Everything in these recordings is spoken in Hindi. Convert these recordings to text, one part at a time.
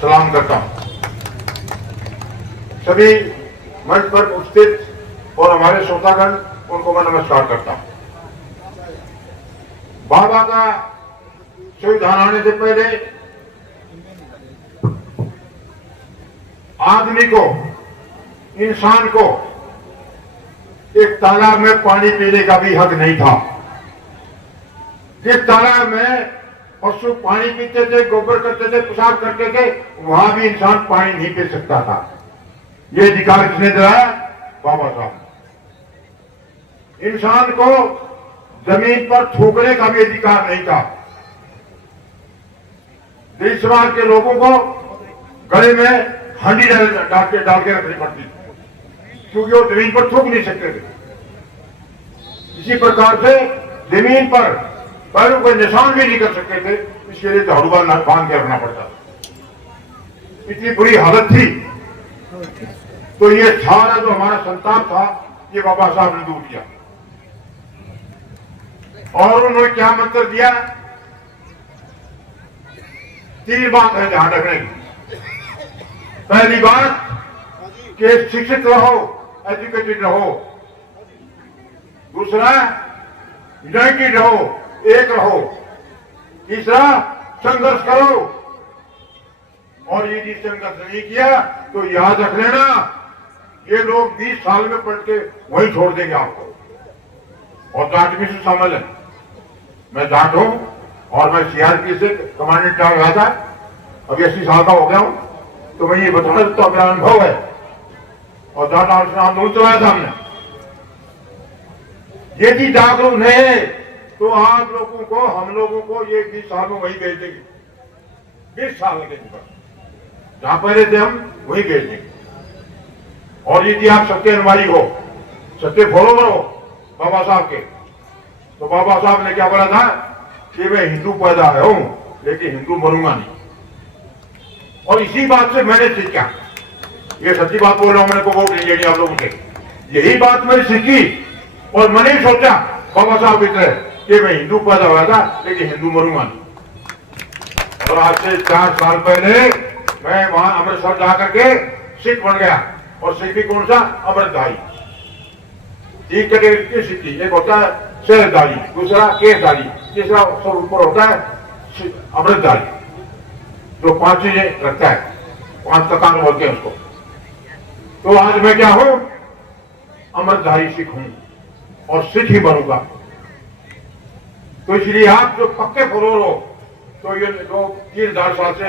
सलाम करता हूं। सभी मंच पर उपस्थित और हमारे श्रोतागण, उनको मैं नमस्कार करता हूं। बाबा का संविधान आने से पहले आदमी को, इंसान को एक तालाब में पानी पीने का भी हक नहीं था। जिस तालाब में पशु पानी पीते थे, गोबर करते थे, पेशाब करते थे, वहां भी इंसान पानी नहीं पी सकता था। ये अधिकार किसने दिलाया? बाबा साहब। इंसान को जमीन पर थूकने का भी अधिकार नहीं था। देश समाज के लोगों को गले में हंडी डाल के रखनी पड़ती थी, क्योंकि वो जमीन पर थूक नहीं सकते थे। इसी प्रकार से जमीन पर पैरों के निशान भी नहीं कर सकते थे, इसके लिए झाड़ू बांध के रखना पड़ता था। इतनी बुरी हालत थी। तो ये सारा जो हमारा संताप था, ये बाबा साहब ने दूर किया। और उन्होंने क्या मंत्र दिया? 3 बात है ध्यान रखने की। पहली बात कि शिक्षित रहो, एजुकेटेड रहो। दूसरा, यूनाइटेड रहो, एक रहो। तीसरा, संघर्ष करो। और यदि संघर्ष नहीं किया तो याद रख लेना, ये लोग 20 साल में पढ़ के वहीं छोड़ देंगे आपको। और जाट भी से शामिल है। मैं जाट हूं और मैं सीआरपी से कमांडेंट रहा था। अभी 80 साल का हो गया हूं, तो मैं ये बता देता हूं, मेरा अनुभव है। और जाट आंदोलन चलाया था हमने। यदि जागरूक नहीं तो आप लोगों को, हम लोगों को ये 20 साल में वही भेज देंगे। 20 साल लगेंगे, जहां पहले थे हम वही भेज देंगे। और यदि आप सत्य अनुयायी हो, सत्य फॉलोवर हो बाबा साहब के, तो बाबा साहब ने क्या बोला था कि मैं हिंदू पैदा हूं, लेकिन हिंदू मरूंगा नहीं। और इसी बात से मैंने सीखा, ये सच्ची बात बोल रहा हूं, मैंने को वोट नहीं लेनी आप लोगों से। यही बात मैंने सीखी और मैंने सोचा बाबा साहब की तरह कि मैं हिंदू पैदा हुआ था, लेकिन हिंदू मरूंगा नहीं। और आज से 4 साल पहले मैं वहां अमृतसर जाकर के सिख बन गया। और सिख भी कौन सा? अमृतधारी। 3 कैटेगरी की सिख थी। एक होता है शहरधारी, दूसरा केसधारी, तीसरा सब ऊपर होता है अमृतधारी, जो 5 चीजें रखता है। 5 कतार बोलते हैं उसको। तो आज मैं क्या हूं? अमृतधारी सिख हूं और सिख ही बनूंगा। तो इसलिए आप जो पक्के फॉलोअर हो, तो ये जो 3 साल से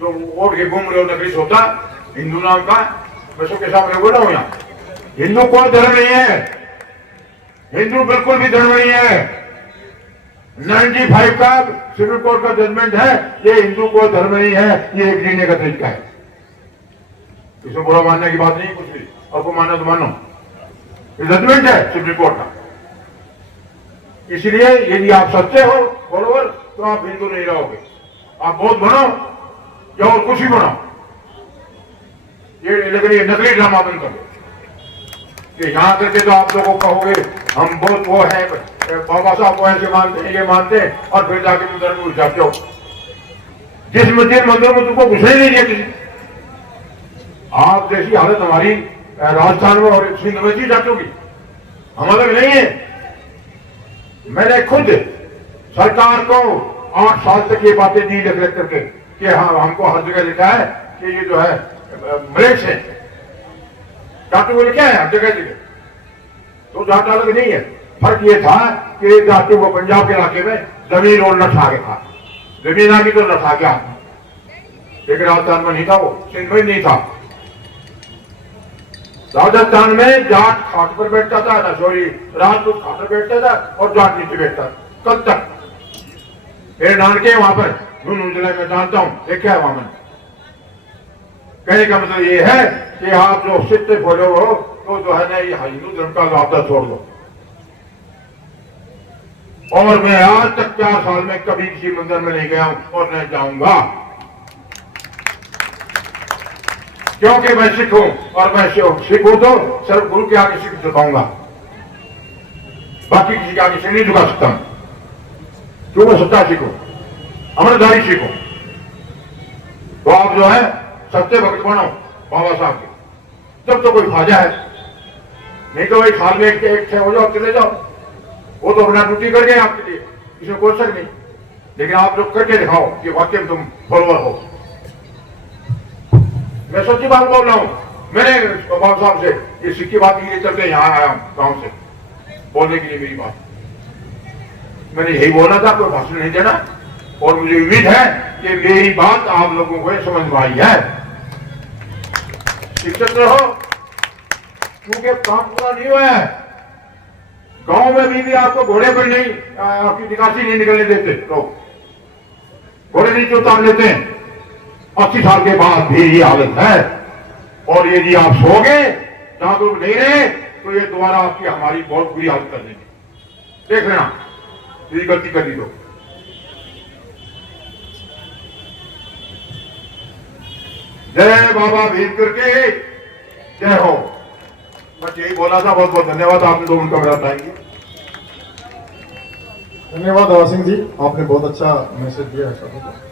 जो वोट के घूम रहे हो नकली सोता हिंदू नाम का, मैं सबके सामने बोल रहा हूं यहाँ, हिंदू कोई धर्म नहीं है। हिंदू बिल्कुल भी धर्म नहीं है। 95 का सुप्रीम कोर्ट का जजमेंट है, ये हिंदू कोई धर्म नहीं है, ये एक जीने का तरीका है। इसमें बुरा मानने की बात नहीं कुछ भी, आपको मानो तो मानो, ये जजमेंट है सुप्रीम कोर्ट का। इसलिए यदि आप सच्चे हो फॉलोअर, तो आप हिंदू नहीं रहोगे। आप बौद्ध बनो या और कुछ भी बनो, लेकिन ये नकली ड्रामा बंद करो कि यहां करके तो आप लोगों को कहोगे हम बहुत वो है, बाबा साहब को ऐसे मानते हैं, ये मानते हैं, और फिर जाके मंदिर में घुस जाते हो। जिस मंदिर में तुमको घुसने नहीं दिया किसी। आप जैसी हालत हमारी राजस्थान में और सिंध में थी जाटों की, हम अलग नहीं है। मैंने खुद सरकार को 8 साल तक ये बातें दी लिख करके कि हाँ, हमको हर जगह लिखा है कि ये जो है मलेक्स है। जाटू को लिखा है हर जगह जगह, तो जाट अलग नहीं है। फर्क ये था कि जाटू को पंजाब के इलाके में जमीन और लठ आगे था, जमीन आगे तो लठ आ गया, लेकिन राजस्थान में नहीं था, वो सिंध में नहीं था। राजस्थान में जाट खाट पर बैठता था, ना सॉरी राजपूत खाट पर बैठता था और जाट नीचे बैठता था। कल तक मेरे नानके वहां पर नूनू जिले में जानता हूं, देखा है वहां मैंने। कहने का मतलब ये है कि आप जो सिद्ध फॉलो हो, तो जो है ना ये हिंदू धर्म का वापस छोड़ दो। और मैं आज तक 4 साल में कभी किसी मंदिर में नहीं गया हूं और नहीं जाऊंगा, क्योंकि मैं सिख हूं और मैं सिख हूं तो सिर्फ गुरु के आगे सिख झुकाऊंगा, बाकी किसी के आगे सिख नहीं झुका सकता हूं, क्यों मैं सच्चा सिख हूं, अमृतधारी सिख हूं। तो आप जो है सच्चे भक्त बनो बाबा साहब के, जब तो कोई फायदा है। नहीं तो भाई साल में एक हो जाओ, चले जाओ, वो तो अपना ड्यूटी कर गए आपके लिए, इसमें कोई शक नहीं। लेकिन आप लोग करके दिखाओ कि वाकई में तुम फॉलोअर हो। मैं सच्ची बात बोल रहा हूं। मैंने बाबा साहब से ये सिक्की बात के लिए चलते यहाँ आया हूं गांव से बोलने के लिए। मेरी बात मैंने यही बोला था, कोई भाषण नहीं देना, और मुझे उम्मीद है कि मेरी बात आप लोगों को समझ में आई है। शिक्षित रहो, क्योंकि काम पूरा नहीं हुआ है। गांव में भी आपको घोड़े पर नहीं, आपकी निकासी नहीं निकलने देते लोग, घोड़े नीचे उतार लेते हैं। 80 साल के बाद भी ये हालत है, और यदि आप सोगे जागरूक नहीं रहे तो ये दोबारा आपकी हमारी बहुत बुरी हालत कर देंगे। देख लेना, यदि गलती कर दी तो। जय बाबा भीमकर के जय हो। बस यही बोला था। बहुत बहुत धन्यवाद। आपने 2 मिनट का मेरा टाइम दिया। धन्यवाद दावा सिंह जी, आपने बहुत अच्छा मैसेज दिया है सबको।